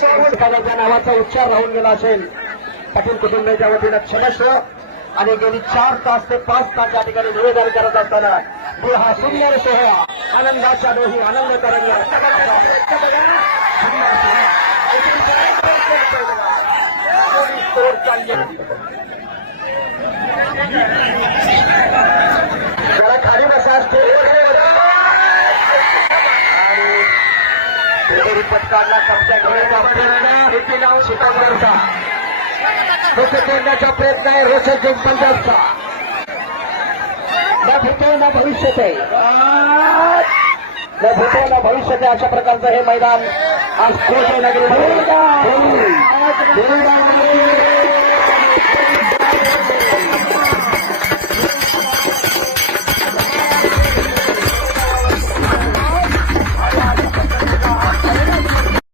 त्या नावाचा उच्चार राहून गेला असेल पाटील कुटुंबाच्या वतीनं क्षमस्व आणि गेली 4 तास ते 5 तास या ठिकाणी निवेदन करत असताना हा सुंदर सोहळा आनंदाच्या डोही आनंद तरंगा जरा खाली बसा पटकांना कब्जा घेण्याचा प्रयत्न सिकंदरचा रोषक करण्याचा प्रयत्न आहे रोषक पंजाबचा न भूतो न भविष्यत आहे न भूतो न भविष्यत आहे अशा प्रकारचं हे मैदान आज कोटे नगरी